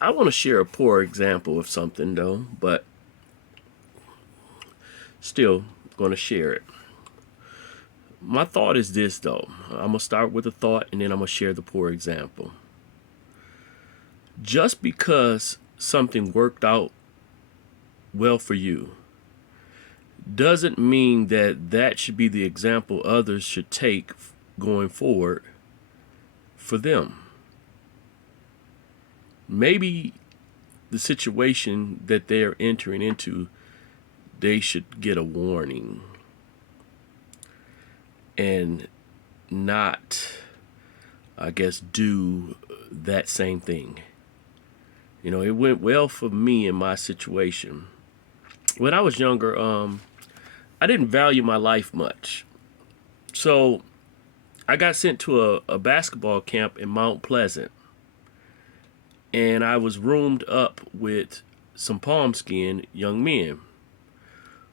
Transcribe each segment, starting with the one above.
I want to share a poor example of something though, but still going to share it. My thought is this though. I'm going to start with a thought and then I'm going to share the poor example. Just because something worked out well for you doesn't mean that that should be the example others should take going forward for them. Maybe the situation that they're entering into, they should get a warning and not, I guess, do that same thing. You know, it went well for me in my situation. When I was younger, I didn't value my life much. So I got sent to a basketball camp in Mount Pleasant. And I was roomed up with some palm skiing young men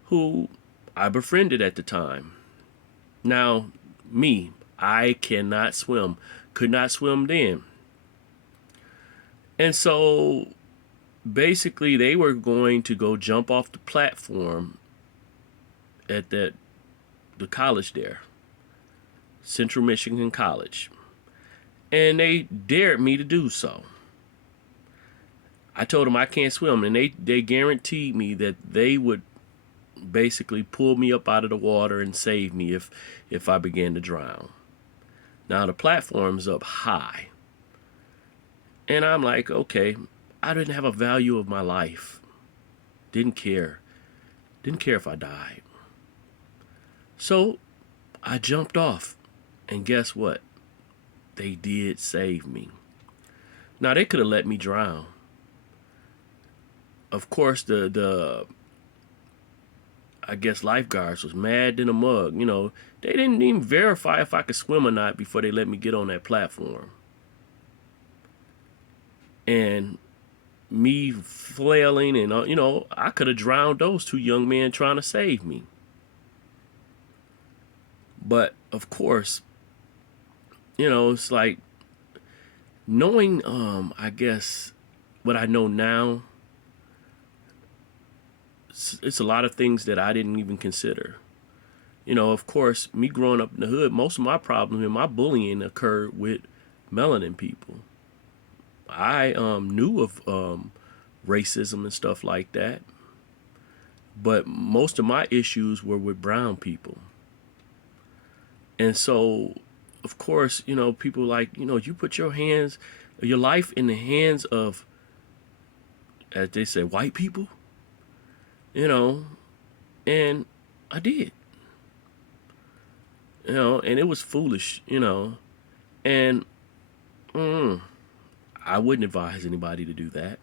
who I befriended at the time. Now, me, I cannot swim, could not swim then. And so basically, they were going to go jump off the platform at the college there, Central Michigan College. And they dared me to do so. I told them I can't swim, and they guaranteed me that they would basically pull me up out of the water and save me if I began to drown. Now the platform's up high. And I'm like, okay, I didn't have a value of my life. Didn't care. Didn't care if I died. So I jumped off. And guess what? They did save me. Now they could have let me drown. Of course, the I guess lifeguards was mad in a mug. You know, they didn't even verify if I could swim or not before they let me get on that platform. And me flailing and I could have drowned those two young men trying to save me. But of course, it's like knowing I guess what I know now, it's a lot of things that I didn't even consider. Of course, me growing up in the hood, most of my problems and my bullying occurred with melanin people. I knew of racism and stuff like that, but most of my issues were with brown people. And so, of course, people like, you put your life in the hands of, as they say, white people, and I did, and it was foolish, and I wouldn't advise anybody to do that.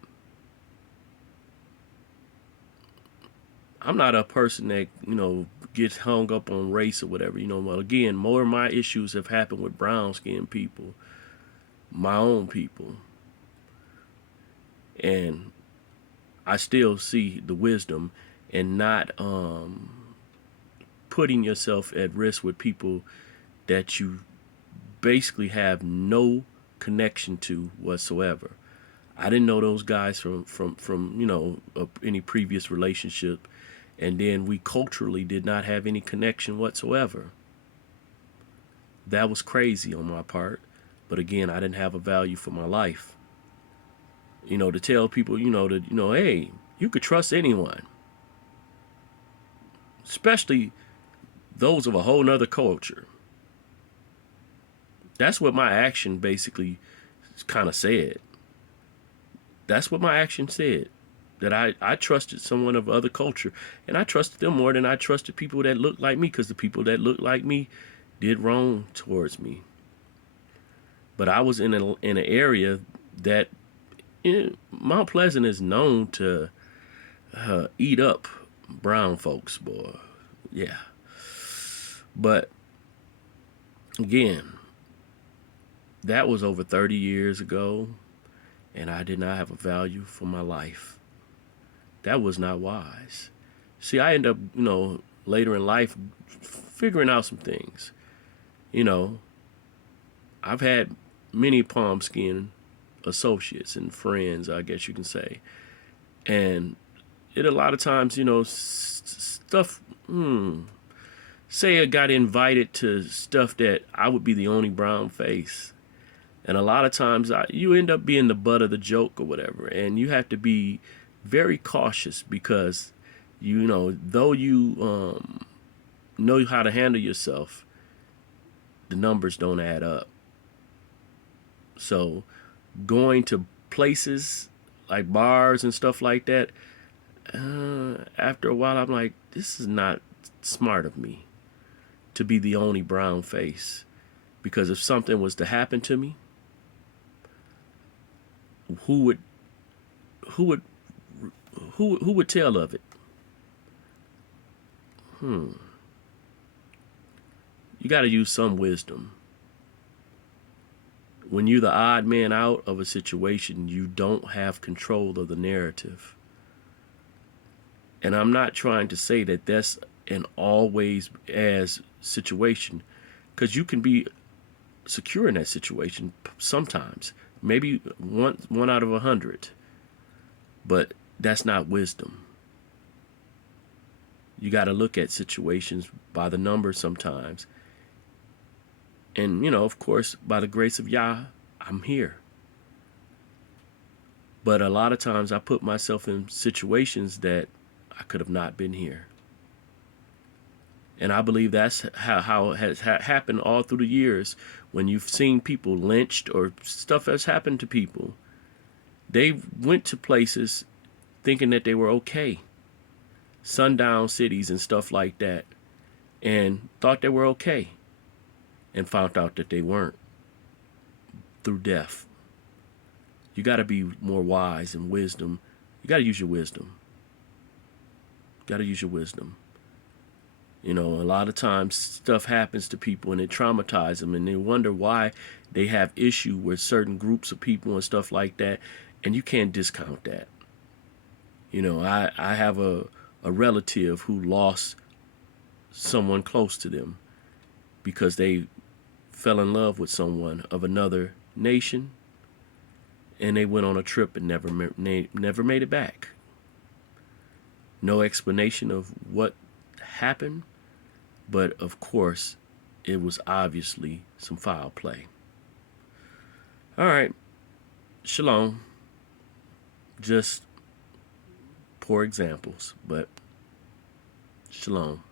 I'm not a person that, gets hung up on race or whatever. Well, again, more of my issues have happened with brown skinned people, my own people. And I still see the wisdom in not putting yourself at risk with people that you basically have no connection to whatsoever. I didn't know those guys from any previous relationship, and then we culturally did not have any connection whatsoever. That was crazy on my part, but again, I didn't have a value for my life. To tell people, hey, you could trust anyone, especially those of a whole nother culture. That's what my action basically kind of said. That's what my action said. That I trusted someone of other culture, and I trusted them more than I trusted people that looked like me, because the people that looked like me did wrong towards me. But I was in an area that Mount Pleasant is known to eat up brown folks, boy. Yeah. But again, that was over 30 years ago, and I did not have a value for my life. That was not wise. See, I end up, later in life figuring out some things. I've had many palm skiing associates and friends, I guess you can say. And it a lot of times, stuff. Say I got invited to stuff that I would be the only brown face, and a lot of times you end up being the butt of the joke or whatever, and you have to be very cautious because though you know how to handle yourself, the numbers don't add up. So going to places like bars and stuff like that, after a while I'm like, this is not smart of me to be the only brown face, because if something was to happen to me, who would who would who would tell of it? You got to use some wisdom. When you're the odd man out of a situation, you don't have control of the narrative. And I'm not trying to say that that's an always as situation, because you can be secure in that situation sometimes, maybe one out of 100, but that's not wisdom. You got to look at situations by the numbers sometimes. And, of course, by the grace of Yah, I'm here. But a lot of times I put myself in situations that I could have not been here. And I believe that's how it has happened all through the years. When you've seen people lynched or stuff has happened to people, they went to places thinking that they were okay. Sundown cities and stuff like that. And thought they were okay. And found out that they weren't, through death. You got to be more wise and wisdom. You got to use your wisdom. Got to use your wisdom. A lot of times stuff happens to people and it traumatizes them, and they wonder why they have issue with certain groups of people and stuff like that. And you can't discount that. I have a relative who lost someone close to them because they fell in love with someone of another nation, and they went on a trip and never made it back. No explanation of what happened, but of course it was obviously some foul play. All right, shalom. Just poor examples, but shalom.